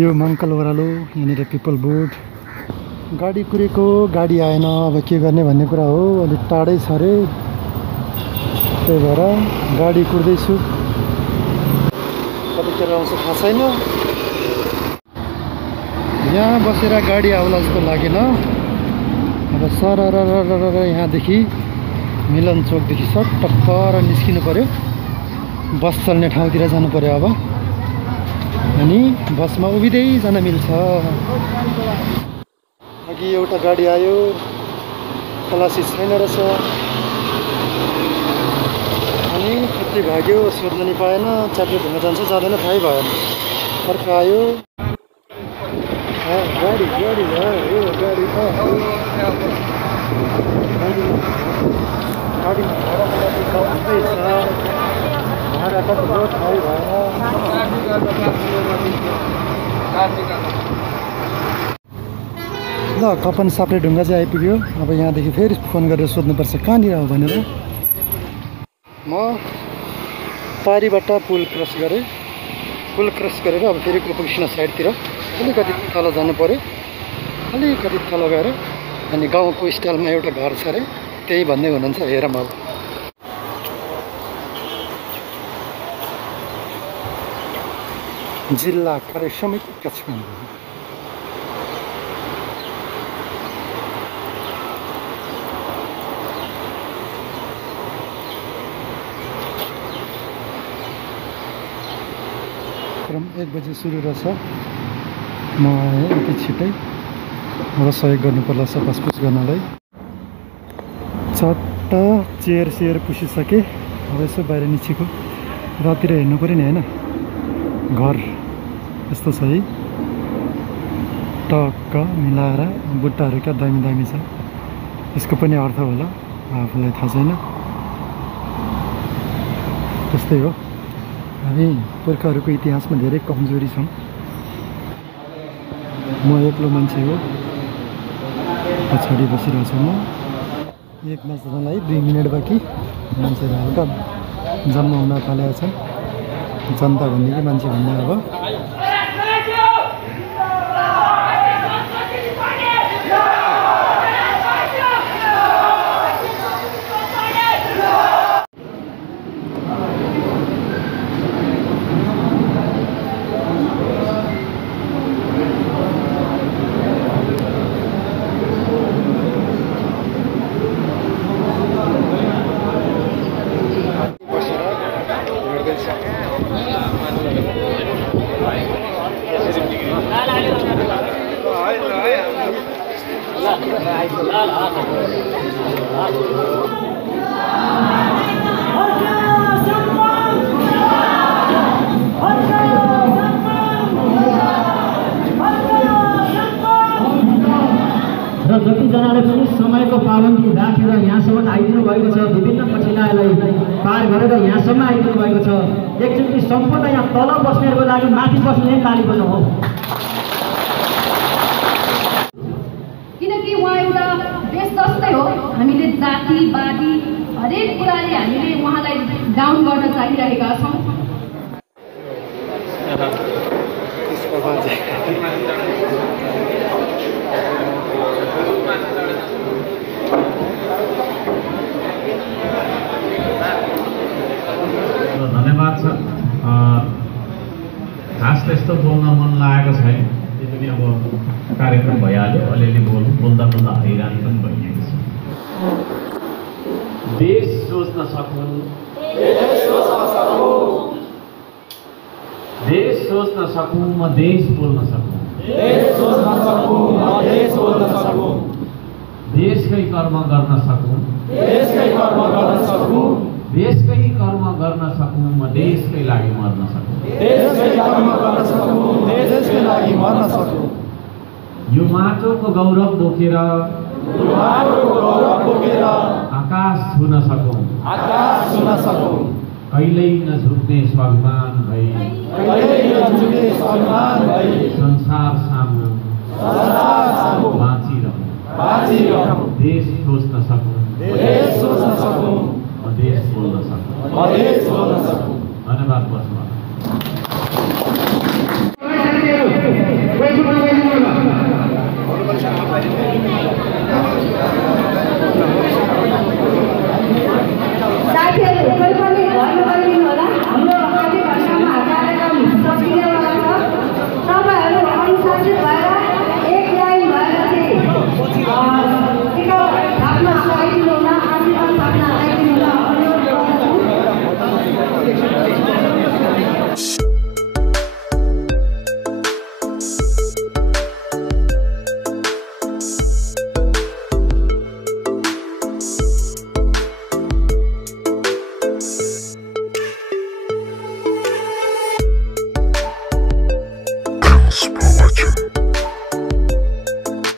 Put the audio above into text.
यो मङ्कल ओह्रालो यहाँनिर पिपल बोर्ड गाडी कुरेको गाडी आएन अब के गर्ने भन्ने कुरा हो अलिक टाढै छ अरे त्यही भएर गाडी कुर्दैछु कतिखेर आउँछ थाहा छैन यहाँ बसेर गाडी आउला जस्तो लागेन अब सरर यहाँदेखि मिलन चोकदेखि सट्ट पर निस्किनु पर्यो बस चल्ने ठाउँतिर जानु पर्यो अब अनि बसमा उभिँदै जान मिल्छ अघि एउटा गाडी आयो खलासी छैन रहेछ अनि कति भाग्यो सोध्न नि पाएन च्याप्ले ढुङ्गा जान्छ जाँदैन थाहै भएन अर्को आयो गाडी गाडी गाडी गाडी भाडा कति हो थाहै भएन ल कपन साप्रे ढुङ्गा चाहिँ आइपुग्यो अब यहाँदेखि फेरि फोन गरेर सोध्नुपर्छ कहाँनिर हो भनेर म पारीबाट पुल क्रस गरेर अब फेरि गोपकृष्ण साइडतिर अलिकति तल जानु पर्यो अलिकति तल गएर अनि गाउँको स्टाइलमा एउटा घर छ अरे त्यही भन्दै हुनुहुन्छ हेरौँ अब जिल्ला कार्य समिति काठमाडौँ कार्यक्रम 1 बजे सुरु रहेछ म आएँ यति छिटै र सहयोग गर्नु पर्ला सफासफुस गर्नलाई चट्ट चेयर पुसिसकेँ अब यसो बाहिर निस्केको रातिर हेर्नु पऱ्यो नि होइन घर यस्तो छ है टक्क मिलाएर बुट्टाहरू क्या दामी छ यसको पनि अर्थ होला आफूलाई थाहा छैन त्यस्तै हो हामी पुर्खाहरूको इतिहासमा धेरै कमजोरी छौँ म एक्लो मान्छे हो पछाडि बसिरहेको छु म 1 म्याच जानलाई 2 मिनट बाँकी मान्छेहरू हल्का जम्मा हुन थालेका छन् जनता भन्ने कि मान्छे भन्ने अब र जतिजनाले पनि समयको पाबन्दी राखेर यहाँसम्म आइदिनु भएको छ विभिन्न कठिनाइलाई पार गरेर यहाँसम्म आइदिनु भएको छ एकचोटि सम्पूर्ण यहाँ तल बस्नेहरूको लागि माथि बस्ने ताली बजाउँ हो किनकि उहाँ एउटा देश जस्तै हो हामीले जातिवादी हरेक कुराले हामीले उहाँलाई डाउन गर्न चाहिरहेका छौँ धन्यवाद छ खास त्यस्तो बोल्न मन लागेको छैन त्यो पनि अब कार्यक्रम भइहाल्यो अलिअलि बोल्दा हैरान पनि भइएको छ देश सोच्न सकौँ म देश बोल्न सकौँ देशकै कर्म गर्न सकौँ देशकै कर्म गर्न सकौँ म देशकै लागि मर्न सकौँ यो माटोको गौरव बोकेर आकाश छुन सकौँ कहिल्यै नझुक्ने स्वाभिमान भई संसार सामु बाँचिरहौँ देश सोच्न सकौँ म देश बोल्न सकौँ धन्यवाद बस्नु